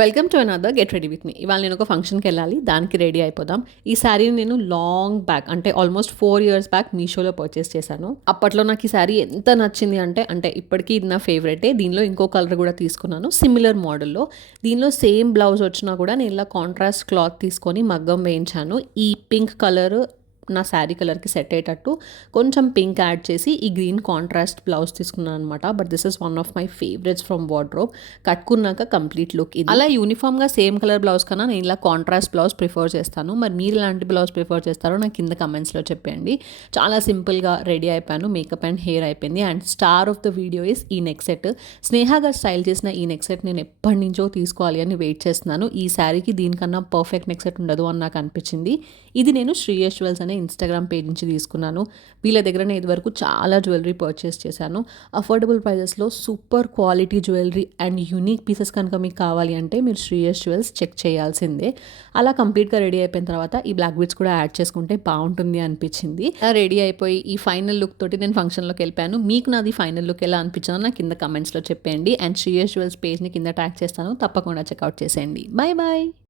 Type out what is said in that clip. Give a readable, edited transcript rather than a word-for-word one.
Welcome to another get ready with me. ఇవాళ నేను ఒక ఫంక్షన్కి వెళ్ళాలి, దానికి రెడీ అయిపోదాం. ఈ శారీని నేను లాంగ్ బ్యాక్ అంటే ఆల్మోస్ట్ 4 years బ్యాక్ మీషోలో పర్చేస్ చేశాను. అప్పట్లో నాకు ఈ శారీ ఎంత నచ్చింది అంటే ఇప్పటికీ ఇది నా ఫేవరెటే. దీనిలో ఇంకో కలర్ కూడా తీసుకున్నాను సిమిలర్ మోడల్లో. దీనిలో సేమ్ బ్లౌజ్ వచ్చినా కూడా నేను ఇలా కాంట్రాస్ట్ క్లాత్ తీసుకొని మగ్గం వేయించాను. ఈ పింక్ కలర్ నా శారీ కలర్కి సెట్ అయ్యేటట్టు కొంచెం పింక్ యాడ్ చేసి ఈ గ్రీన్ కాంట్రాస్ట్ బ్లౌజ్ తీసుకున్నాను అనమాట. But this is one of my favourites from wardrobe. కట్టుకున్నాక కంప్లీట్ లుక్ ఇది. అలా యూనిఫామ్గా సేమ్ కలర్ బ్లౌజ్ కన్నా నేను ఇలా కాంట్రాస్ట్ బ్లౌజ్ ప్రిఫర్ చేస్తాను. మరి మీరు ఎలాంటి బ్లౌజ్ ప్రిఫర్ చేస్తారో నాకు కింద కమెంట్స్లో చెప్పండి. చాలా సింపుల్గా రెడీ అయిపోయాను, మేకప్ అండ్ హెయిర్ అయిపోయింది. And star of the video is ఈ నెక్ సెట్. స్నేహగా స్టైల్ చేసిన ఈ నెక్ సెట్ నేను ఎప్పటి నుంచో తీసుకోవాలి అని వెయిట్ చేస్తున్నాను. ఈ శారీకి దీనికన్నా పర్ఫెక్ట్ నెక్ సెట్ ఉండదు అని నాకు అనిపించింది. ఇది నేను శ్రీయష్ జ్యువెల్స్ అనే ఇన్స్టాగ్రామ్ పేజ్ నుంచి తీసుకున్నాను. వీళ్ళ దగ్గర నేను ఇదివరకు చాలా జ్యువెలరీ పర్చేస్ చేశాను. అఫోర్డబుల్ ప్రైజెస్లో super quality jewellery and unique pieces కనుక మీకు కావాలి అంటే మీరు శ్రీయష్ జ్యువెల్స్ చెక్ చేయాల్సిందే. అలా కంప్లీట్గా రెడీ అయిపోయిన తర్వాత ఈ బ్లాక్ బీడ్స్ కూడా యాడ్ చేసుకుంటే బాగుంటుంది అనిపించింది. రెడీ అయిపోయి ఈ ఫైనల్ లుక్ తోటి నేను ఫంక్షన్లోకి వెళ్ళిపోయాను. మీకు నాది ఫైనల్ లుక్ ఎలా అనిపించిందో నాకు కింద కమెంట్స్లో చెప్పండి. అండ్ శ్రీయష్ జ్యువెల్స్ పేజ్ని కింద ట్యాగ్ చేస్తాను, తప్పకుండా చెక్అవుట్ చేసేయండి. Bye bye.